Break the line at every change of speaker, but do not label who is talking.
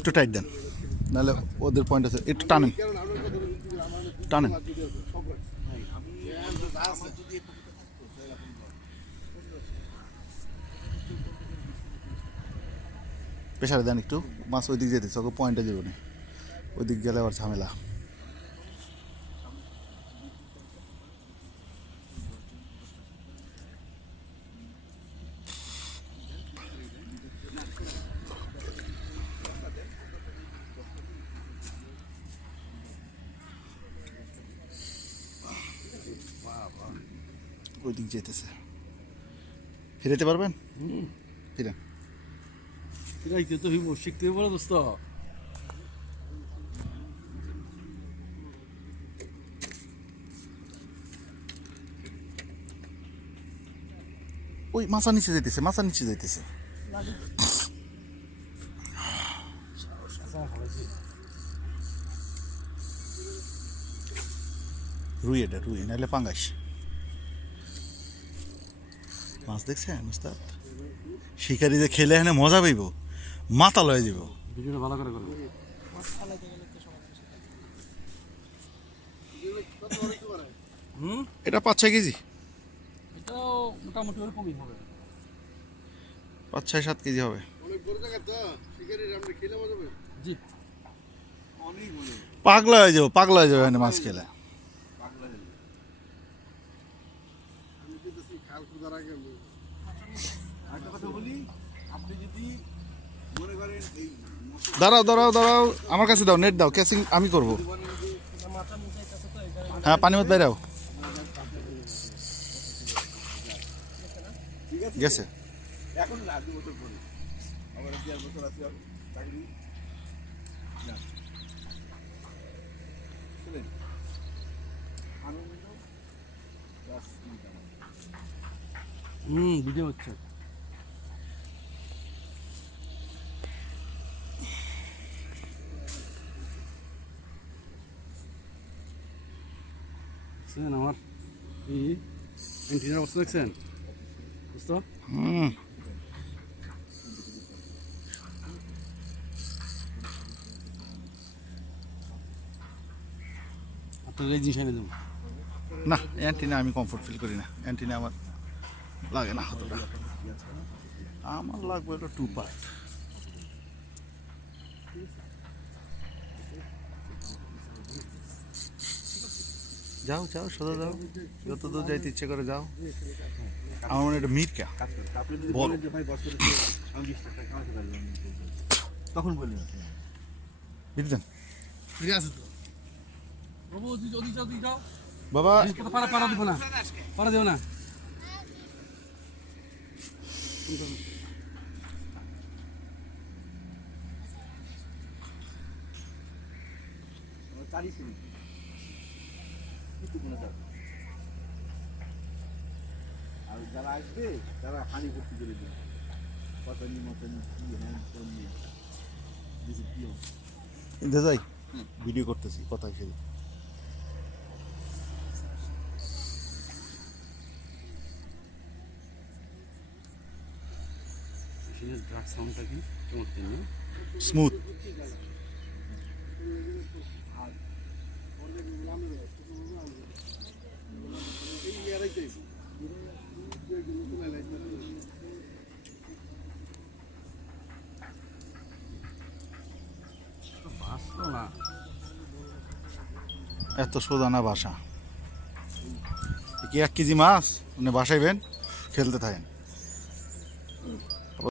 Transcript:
একটু টাইট দেন। নাহলে ওদের পয়েন্ট আছে। একটু টানেন। টানেন। প্রেশারে দেন একটু। মাছ ওই দিক যেতে, চোখে পয়েন্টে যাবে না। ওই দিক গেলে আবার ঝামেলা। ওই দিক যেতেছে ফিরেতে পারবেন ফিরেন
ফিরাইতে তো হইব শিখতে হইব না দোস্ত
ওই মাছা নিচে যাইতেছে মাছা নিচে যাইতেছে রুই এটা রুই নাহলে পাঙ্গাস মাছ দেখছেন উস্তাদ? শিকারি যে খেলে এখানে মজা পাইব মাথা লয়ে যাব
ভিডিওটা ভালো করে করো
এটা পাঁচ ছয় কেজি।
এটাও মোটামুটি হবে।
পাঁচ ছয় সাত কেজি হবে।
জি।
পাগলা হয়ে যাব পাগলা হয়ে যাবে এখানে মাছ খেলে
একটা কথা বলি আপনি যদি মনে করেন এই
দাঁড়াও দাঁড়াও দাঁড়াও আমার কাছে দাও নেট দাও ক্যাচিং আমি করব। হ্যাঁ পানি মত বাইরাও গেছে।
এখন না দু বছর পরে। আমার দেড় বছর আছে চাকরি না। শুনেন আনন্দ
হুম ভিডিও হচ্ছে দেখছেন আমার এই এন্টিনার অবস্থা দেখছেন? বুঝতো?
হুম।
আপনার এই জিনিস এনে দেবো।
না অ্যান্টিনা আমি কমফোর্ট ফিল করি না। অ্যান্টিনা আমার লাগে না অতটা। আমার লাগবে এটা টু পার্ট যাও যাও সোজা যাও। যত দূর যাইতে ইচ্ছে করে যাও। আমার মনে এটা মিরকা
আপনি যদি
বলো।
তখন
ফিরে আসে তো। বাবু। পাড়া পাড়া দিব না। পাড়া দেবো না।
চালিশ যাবে আর যারা আসবে তারা হানি ভর্তি করে দেবে। পতানি মতানি কি হ্যান কি হবে?
ভিডিও করতেছি কথা হিসেবে
মেশিনের ড্রাগ সাউন্ডটা কি? চমৎকার না
স্মুথ এত সোজা না বাসা কি এক কেজি মাছ? মানে বাসাইবেন খেলতে থাকেন।